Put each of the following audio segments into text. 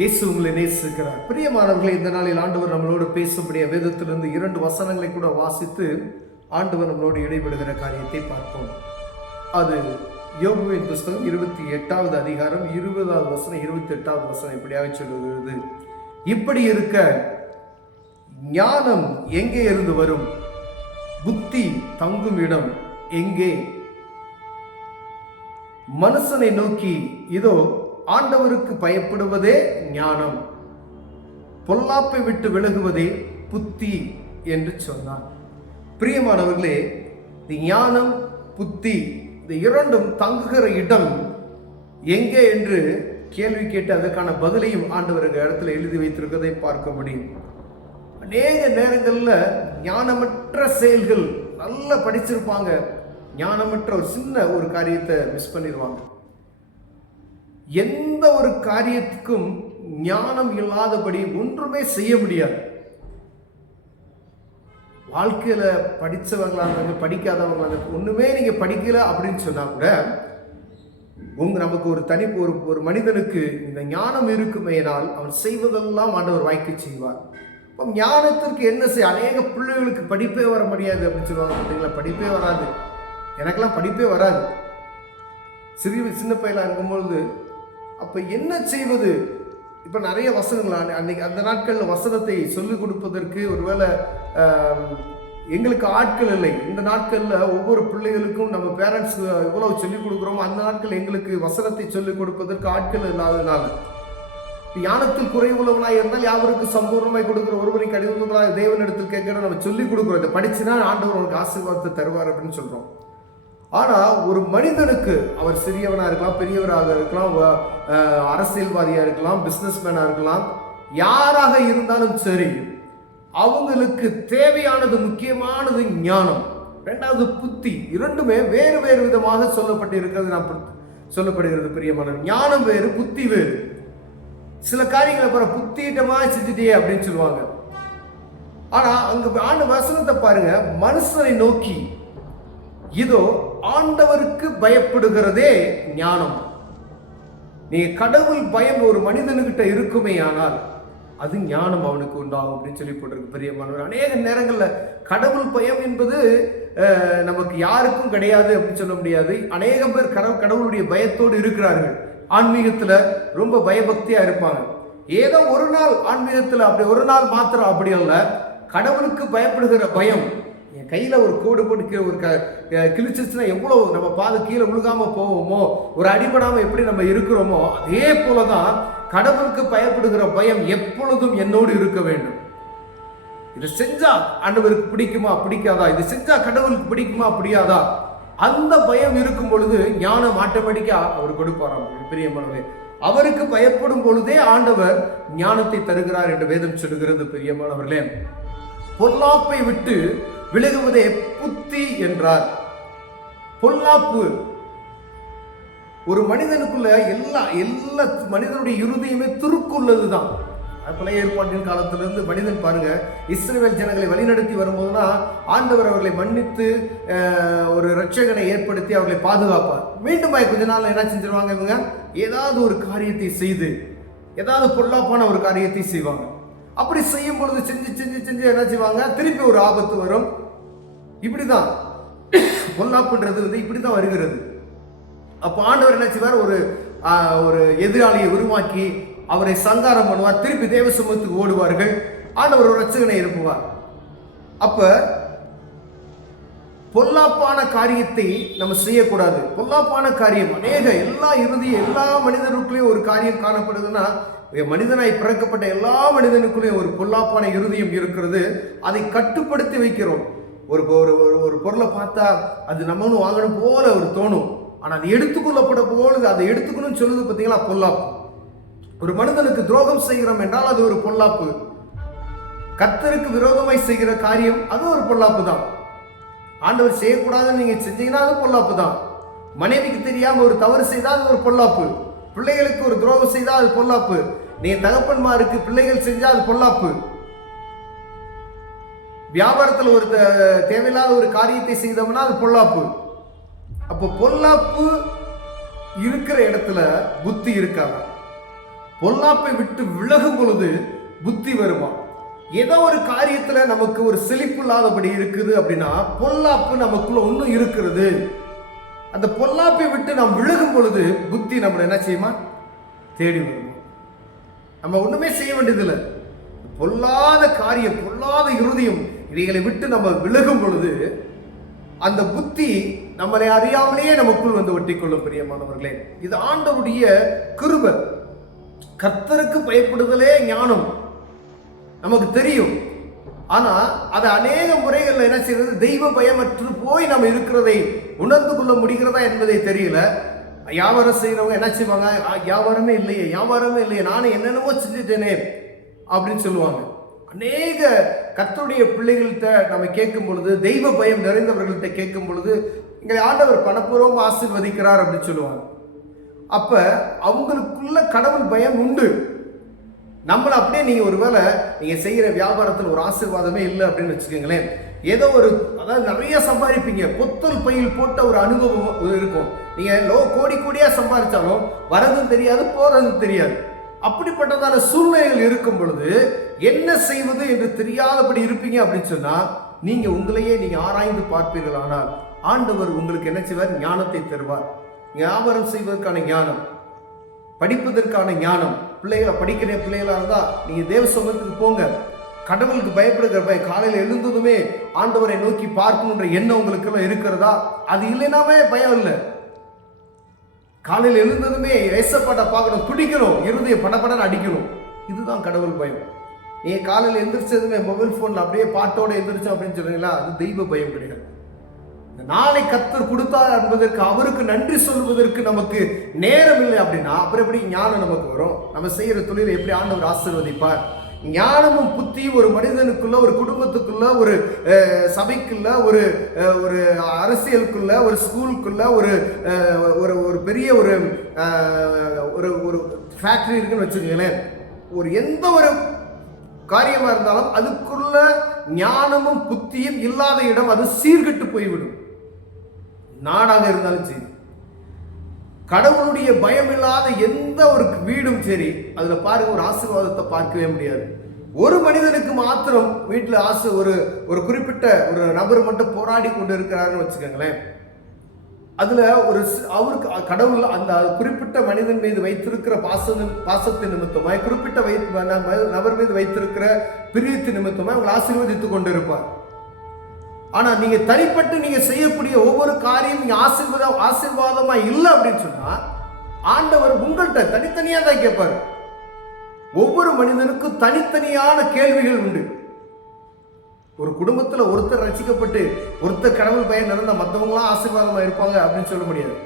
இயேசு உங்களை நேசிக்கிறார். பிரியமானவர்களை, இந்த நாளில் ஆண்டவர் நம்மளோடு பேசும்படிய வேதத்திலிருந்து 2 வசனங்களை கூட வாசித்து ஆண்டவர் நம்மளோடு இடைபெறுகிற காரியத்தை பார்ப்போம். அது யோபுவின் புஸ்தகம் 28வது அதிகாரம் 20வது வசனம் 28வது வசனம் இப்படியாக சொல்லுகிறது: இப்படி இருக்க ஞானம் எங்கே இருந்து வரும்? புத்தி தங்கும் இடம் எங்கே? மனுஷனை நோக்கி இதோ ஆண்டவருக்கு பயப்படுவதே ஞானம், பொல்லாப்பை விட்டு விலகுவதே புத்தி என்று சொன்னார். பிரியமானவர்களே, இந்த ஞானம் புத்தி இந்த இரண்டும் தங்குகிற இடம் எங்கே என்று கேள்வி கேட்டு அதற்கான பதிலையும் ஆண்டவர் இந்த இடத்துல எழுதி வைத்திருக்கிறதை பார்க்க முடியும். அநேக நேரங்களில் ஞானமற்ற செயல்கள், நல்லா படிச்சிருப்பாங்க, ஞானமற்ற ஒரு சின்ன ஒரு காரியத்தை மிஸ் பண்ணிடுவாங்க. எந்த ஒரு காரியத்துக்கும் ஞானம் இல்லாதபடி ஒன்றுமே செய்ய முடியாது. வாழ்க்கையில படித்தவங்களாக படிக்காதவங்களாக ஒண்ணுமே நீங்க படிக்கல அப்படின்னு சொன்னா கூட நமக்கு ஒரு மனிதனுக்கு இந்த ஞானம் இருக்குமேனால் அவன் செய்வதெல்லாம் ஆண்டவர் வாய்க்கு செய்வார். இப்போ ஞானத்திற்கு என்ன செய்ய? அநேக பிள்ளைகளுக்கு படிப்பே வர முடியாது அப்படின்னு சொல்லுவாங்க. பார்த்தீங்களா, படிப்பே வராது. எனக்கெல்லாம் படிப்பே வராது. சின்ன பையலாக இருக்கும்பொழுது அப்போ என்ன செய்வது? இப்போ நிறைய வசனங்கள் அன்னைக்கு அந்த நாட்களில் வசனத்தை சொல்லிக் கொடுப்பதற்கு ஒருவேளை எங்களுக்கு ஆட்கள் இல்லை. இந்த நாட்களில் ஒவ்வொரு பிள்ளைகளுக்கும் நம்ம பேரண்ட்ஸ் எவ்வளவு சொல்லிக் கொடுக்குறோமோ அந்த நாட்கள் எங்களுக்கு வசனத்தை சொல்லிக் கொடுப்பதற்கு ஆட்கள் இல்லாததுனால ஞானத்தில் குறைவுள்ளவனாக இருந்தால் யாவருக்கு சம்பூர்ணமாய் கொடுக்குற ஒருவரை கடிதங்களாக தேவனிடத்தில் கேட்கிற நம்ம சொல்லிக் கொடுக்குறோம். இதை படிச்சுனா ஆண்டவர் உனக்கு ஆசீர்வாதத்தை தருவார் அப்படின்னு சொல்கிறோம். ஆனால் ஒரு மனிதனுக்கு, அவர் சிறியவனாக இருக்கலாம், பெரியவராக இருக்கலாம், அரசியல்வாதியாக இருக்கலாம், பிஸ்னஸ்மேனாக இருக்கலாம், யாராக இருந்தாலும் சரி, அவங்களுக்கு தேவையானது, முக்கியமானது ஞானம், ரெண்டாவது புத்தி. இரண்டுமே வேறு வேறு விதமாக சொல்லப்பட்டு இருக்கிறது சொல்லப்படுகிறது. பிரியமான, ஞானம் வேறு, புத்தி வேறு. சில காரியங்களை அப்புறம் புத்திட்டமா செஞ்சுட்டே அப்படின்னு சொல்லுவாங்க. ஆனா அங்க ஆண்டு வசனத்தை பாருங்க, மனுஷனை நோக்கி இதோ ஆண்டவருக்கு பயப்படுகிறதே ஞானம். நீ கடவுள் பயம் ஒரு மனிதனுக்கிட்ட இருக்குமே ஆனால் அது ஞானம் அவனுக்கு உண்டாகும் அப்படின்னு சொல்லி போட்டிருக்கு. பிரியமானவர், அநேக நேரங்களில் கடவுள் பயம் என்பது நமக்கு யாருக்கும் கிடையாது அப்படின்னு சொல்ல முடியாது. அநேக பேர் கடவுளுடைய பயத்தோடு இருக்கிறார்கள். ஆன்மீகத்தில் ரொம்ப பயபக்தியா இருப்பாங்க. ஏதோ ஒரு நாள் ஆன்மீகத்தில் அப்படி ஒரு நாள் மாத்திரம் அப்படி அல்ல. கடவுளுக்கு பயப்படுகிற பயம், என் கையில் ஒரு கோடு போட்டு ஒரு கிழிச்சிருச்சுன்னா எவ்வளோ நம்ம பாதை கீழே விழுகாம போவோமோ, ஒரு அடிபடாமல் எப்படி நம்ம இருக்கிறோமோ, அதே போலதான் கடவுளுக்கு பயப்படுகிற பயம் எப்பொழுதும் என்னோடு இருக்க வேண்டும். இது செஞ்சா ஆண்டவருக்கு பிடிக்குமா பிடிக்காதா, இது செஞ்சா கடவுளுக்கு பிடிக்குமா பிடிக்காதா, அந்த பயம் இருக்கும் பொழுது ஞானம் ஆட்டோமேட்டிக்கா அவர் கொடுப்பாராம். பிரியமானவரே, அவருக்கு பயப்படும் பொழுதே ஆண்டவர் ஞானத்தை தருகிறார் என்று வேதம் சொல்லுகிறது. பிரியமானவர்களே, பொல்லாப்பை விட்டு விலகுவதே புத்தி என்றார். பொல்லாப்பு ஒரு மனிதனுக்குள்ள எல்லா மனிதனுடைய இருதயமே துருக்குள்ளதுதான். பழைய ஏற்பாட்டின் காலத்திலிருந்து மனிதன் பாருங்க, இஸ்ரவேல் ஜனங்களை வழிநடத்தி வரும்போதுதான் ஆண்டவர் அவர்களை மன்னித்து ஒரு ரட்சகனை ஏற்படுத்தி அவர்களை பாதுகாப்பார். மீண்டும் கொஞ்ச நாள் என்ன செஞ்சிருவாங்க, இவங்க ஏதாவது ஒரு காரியத்தை செய்து ஏதாவது பொல்லாப்பான ஒரு காரியத்தை செய்வாங்க. அப்படி செய்யும் பொழுது செஞ்சு செஞ்சு செஞ்சு என்ன செய்வாங்க, திருப்பி ஒரு ஆபத்து வரும். இப்படிதான் பொல்லாப்புன்றது இப்படிதான் வருகிறது. அப்போ ஆண்டவர் என்ன செய்வார், ஒரு எதிராளியை உருவாக்கி அவரை சங்காரம் பண்ணுவார். திருப்பி தேவ சமூகத்துக்கு ஓடுவார்கள். ஆண்டவர் ஒரு ரட்சகனை எழுப்புவார். அப்ப பொல்லாப்பான காரியத்தை நம்ம செய்யக்கூடாது. பொல்லாப்பான காரியம் எல்லா மனிதர்களுக்குள்ளேயும் ஒரு காரியம் காணப்படுதுன்னா, மனிதனாய் பிறக்கப்பட்ட எல்லா மனிதனுக்குள்ளேயும் ஒரு பொல்லாப்பான இருதயம் இருக்கிறது. அதை கட்டுப்படுத்தி வைக்கிறோம். ஒரு பொருளை பார்த்தா அது நம்மளும் வாங்கணும் போல ஒரு தோணும். ஆனால் அது எடுத்துக்கொள்ளப்பட பொழுது அதை எடுத்துக்கணும்னு சொல்லுது. பார்த்தீங்களா, பொல்லாப்பு. ஒரு மனிதனுக்கு துரோகம் செய்கிறோம் என்றால் அது ஒரு பொல்லாப்பு. கர்த்தருக்கு விரோதமாய் செய்கிற காரியம் அது ஒரு பொல்லாப்பு தான். ஆண்டவர் செய்யக்கூடாதுன்னு நீங்க செஞ்சீங்கன்னா அது பொல்லாப்பு தான். மனைவிக்கு தெரியாம ஒரு தவறு செய்தால் அது ஒரு பொல்லாப்பு. பிள்ளைகளுக்கு ஒரு துரோகம் செய்தால் அது பொல்லாப்பு. நீ தகப்பன்மாருக்கு பிள்ளைகள் செஞ்சா அது பொல்லாப்பு. வியாபாரத்தில் ஒரு தேவையில்லாத ஒரு காரியத்தை செய்தோம்னா அது பொல்லாப்பு. அப்போ பொல்லாப்பு இருக்கிற இடத்துல புத்தி இருக்காது. பொல்லாப்பை விட்டு விலகும் பொழுது புத்தி வருமா. ஏதோ ஒரு காரியத்துல நமக்கு ஒரு செழிப்பு இல்லாதபடி இருக்குது அப்படின்னா பொல்லாப்பு நமக்குள்ள ஒன்றும் இருக்கிறது. அந்த பொல்லாப்பை விட்டு நாம் விலகும் பொழுது புத்தி நம்மளை என்ன செய்யுமா, தேடி வருமா. நம்ம ஒண்ணுமே செய்ய வேண்டியதில்லை. பொல்லாத காரியம், பொல்லாத இருதயம், இவைகளை விட்டு நம்ம விலகும் பொழுது அந்த புத்தி நம்மளை அறியாமலேயே நமக்குள் வந்து ஒட்டிக்கொள்ளும். பிரியமானவர்களே, இது ஆண்டவருடைய கிருபை. கர்த்தருக்கு பயப்படுதலே ஞானம், நமக்கு தெரியும். ஆனா அதை அநேக முறைகள்ல என்ன செய்யறது, தெய்வ பயமற்று போய் நம்ம இருக்கிறதை உணர்ந்து கொள்ள முடிகிறதா என்பதை தெரியல. வியாபாரம் செய்யறவங்க என்ன செய்வாங்க, வியாபாரமே இல்லையே, நானும் என்னென்னமோ செஞ்சுட்டேனே அப்படின்னு சொல்லுவாங்க. அநேக கர்த்தருடைய பிள்ளைகள்கிட்ட நம்ம கேட்கும் பொழுது, தெய்வ பயம் நிறைந்தவர்கள்ட்ட கேட்கும் பொழுது, எங்களை ஆண்டவர் பணப்பூர்வம் ஆசீர்வதிக்கிறார் அப்படின்னு சொல்லுவாங்க. அப்ப அவங்களுக்குள்ள கடவுள் பயம் உண்டு. நம்மள அப்படியே நீங்க ஒருவேளை நீங்க செய்யற வியாபாரத்தில் ஒரு ஆசீர்வாதமே இல்லை அப்படின்னு வச்சுக்கோங்களேன், ஏதோ ஒரு, அதாவது நிறைய சம்பாதிப்பீங்க, பொத்தல் பையில் போட்ட ஒரு அனுபவம் இருக்கும். நீங்க கோடியா சம்பாதிச்சாலும் வரதும் தெரியாது, போறதும் தெரியாது. அப்படிப்பட்டதான சூழ்நிலைகள் இருக்கும் பொழுது என்ன செய்வது என்று தெரியாதபடி இருப்பீங்க அப்படின்னு சொன்னா, நீங்க உங்களையே நீங்க ஆராய்ந்து பார்ப்பீர்கள். ஆனால் ஆண்டவர் உங்களுக்கு என்ன செய்வார், ஞானத்தை தருவார். வியாபாரம் செய்வதற்கான ஞானம், படிப்பதற்கான ஞானம். படிக்கிற பிள்ளைகளா இருந்தா நீங்க தேவ சமூகத்துக்கு போங்க. கடவுளுக்கு பயப்படுகிற பயம், காலையில் எழுந்ததுமே ஆண்டவரை நோக்கி பார்க்கணுன்ற எண்ணம் உங்களுக்கு எல்லாம் இருக்கிறதா? அது இல்லைனாவே பயம் இல்லை. காலையில் எழுந்ததுமே ஏசப்பாட்ட பார்க்கணும், துடிக்கணும், இருதய படப்படன்னு அடிக்கணும். இதுதான் கடவுள் பயம். நீங்க காலையில் எந்திரிச்சதுமே மொபைல் போன்ல அப்படியே பாட்டோட எந்திரிச்சோம் அப்படின்னு சொல்றீங்களா, அது தெய்வ பயம் கிடையாது. நாளை கர்த்தர் கொடுத்தார் என்பதற்கு, அவருக்கு நன்றி சொல்வதற்கு நமக்கு நேரம் இல்லை அப்படின்னா அப்புறம் எப்படி ஞானம் நமக்கு வரும்? நம்ம செய்யற தொழிலை எப்படி ஆண்டவர் ஆசீர்வதிப்பார்? ஞானமும் புத்தியும் ஒரு மனிதனுக்குள்ள, ஒரு குடும்பத்துக்குள்ள, ஒரு சபைக்குள்ள, ஒரு ஒரு அரசியலுக்குள்ள, ஒரு ஸ்கூலுக்குள்ள, ஒரு ஒரு பெரிய ஒரு ஒரு ஃபேக்டரி இருக்குன்னு வச்சுக்கோங்களேன். ஒரு எந்த ஒரு காரியமா இருந்தாலும் அதுக்குள்ள ஞானமும் புத்தியும் இல்லாத இடம் அது சீர்கெட்டு போய்விடும். நாடாக இருந்தாலும் சரி, கடவுளுடைய பயம் இல்லாத எந்த ஒரு வீடும் சரி, அதுல பாருங்க ஒரு ஆசீர்வாதத்தை பார்க்கவே முடியாது. ஒரு மனிதனுக்கு மாத்திரம் வீட்டுல ஒரு குறிப்பிட்ட ஒரு நபர் மட்டும் போராடி கொண்டு இருக்கிறாருன்னு வச்சுக்கோங்களேன். அதுல அவருக்கு கடவுள் அந்த குறிப்பிட்ட மனிதன் மீது வைத்திருக்கிற பாசத்தின் நிமித்தமாய், குறிப்பிட்ட நபர் மீது வைத்திருக்கிற பிரியத்தின் நிமித்தமாய் உங்களை ஆசீர்வதித்துக் கொண்டு இருப்பார். ஆனா நீங்க தனிப்பட்டு நீங்க செய்யக்கூடிய ஒவ்வொரு காரியம் ஆசீர்வாதமா இல்லை அப்படின்னு சொன்னா ஆண்டவர் உங்கள்கிட்ட தனித்தனியா தான் கேட்பாரு. ஒவ்வொரு மனிதனுக்கும் தனித்தனியான கேள்விகள் உண்டு. ஒரு குடும்பத்துல ஒருத்தர் ரசிக்கப்பட்டு ஒருத்தர் கடவுள் பயம் நடந்தா மற்றவங்களாம் ஆசீர்வாதமா இருப்பாங்க அப்படின்னு சொல்ல முடியாது.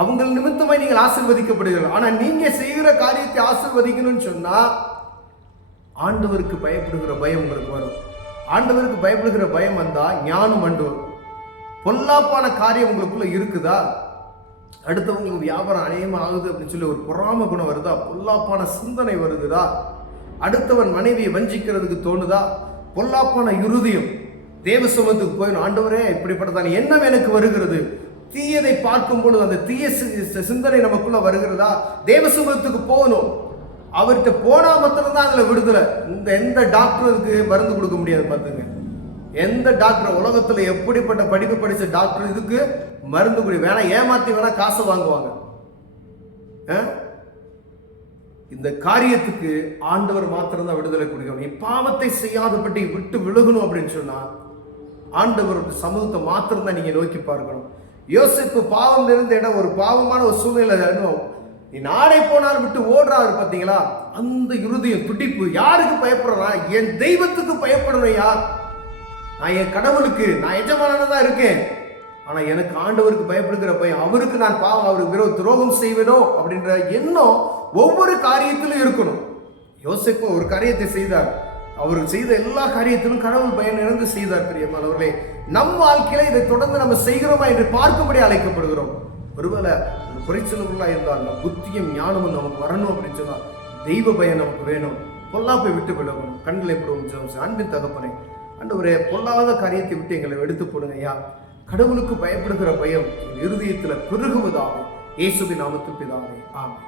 அவங்க நிமித்தமாய் நீங்கள் ஆசீர்வதிக்கப்படுகிறீர்கள். ஆனா நீங்க செய்கிற காரியத்தை ஆசீர்வதிக்கணும்னு சொன்னா ஆண்டவருக்கு பயப்படுகிற பயம் உங்களுக்கு வரும். ஆண்டவருக்கு பயப்படுகிற பயம் வந்தா ஞானம் வரும். பொல்லாப்பான காரியம் உங்களுக்குள்ள இருக்குதா, அடுத்தவங்களுக்கு வியாபாரம் அநேகமா ஆகுது அப்படின்னு சொல்லி ஒரு பொறாம குணம் வருதா, பொல்லாப்பான சிந்தனை வருதுதா, அடுத்தவன் மனைவியை வஞ்சிக்கிறதுக்கு தோணுதா, பொல்லாப்பான இருதயம், தேவ சமூகத்துக்கு போய் ஆண்டவரே இப்படிப்பட்டதான எண்ணம் எனக்கு வருகிறது, தீயதை பார்க்கும் பொழுது அந்த தீய சிந்தனை நமக்குள்ள வருகிறதா, தேவ சமூகத்துக்கு போகணும். அவர்கிட்ட போனா மாத்திரம்தான் அதுல விடுதலை. எந்த டாக்டருக்கு மருந்து கொடுக்க முடியாது. பார்த்துங்க, எந்த டாக்டர் உலகத்துல எப்படிப்பட்ட படிப்பு படிச்ச டாக்டர் இதுக்கு மருந்து குடி வேணா, ஏமாத்தி வேணா காசு வாங்குவாங்க. இந்த காரியத்துக்கு ஆண்டவர் மாத்திரம்தான் விடுதலை கொடுக்கணும். நீ பாவத்தை செய்யாதபடி விட்டு விலகணும் அப்படின்னு சொன்னா ஆண்டவர் சமூகத்தை மாத்திரம்தான் நீங்க நோக்கி பார்க்கணும். யோசிப்பு பாவம் நிறைந்த இடம், ஒரு பாவமான ஒரு சூழ்நிலை அனுபவம். நீ நாடை போனாலும் விட்டு ஓடுறாரு பார்த்தீங்களா, அந்த இருதயம் துடிப்பு. யாருக்கு பயப்படுறான்? என் தெய்வத்துக்கு பயப்படணும். யார்? நான் என் கடவுளுக்கு நான் எஜமானதான் இருக்கேன். ஆனா எனக்கு ஆண்டவருக்கு பயப்படுகிற பயம், அவருக்கு நான் பாவம், அவருக்கு துரோகம் செய்வேனோ அப்படின்ற எண்ணம் ஒவ்வொரு காரியத்திலும் இருக்கணும். யோசிப்பு ஒரு காரியத்தை செய்தார், அவர் செய்த எல்லா காரியத்திலும் கடவுள் பயம் இழந்து செய்தார். பிரியமானவர்களே, நம் வாழ்க்கையில இதை தொடர்ந்து நம்ம செய்கிறோமா என்று பார்க்கும்படி அழைக்கப்படுகிறோம். ஒருவேளை குறைச்சலுக்குள்ளா இருந்தால் புத்தியும் ஞானமும் நமக்கு வரணும் அப்படின்னு சொன்னா தெய்வ பயம் நமக்கு வேணும். பொல்லாப்பை விட்டு விலகணும். கண்களை போடுவோம். அன்பின் தகப்பனே, ஆண்டவரே, பொல்லாத காரியத்தை விட்டு எங்களை எடுத்து போடுங்க ஐயா. கடவுளுக்கு பயப்படுகிற பயம் இருதயத்தில் பெருகுவதாக இயேசுவின் நாமத்தில் பிதாவே, ஆமென்.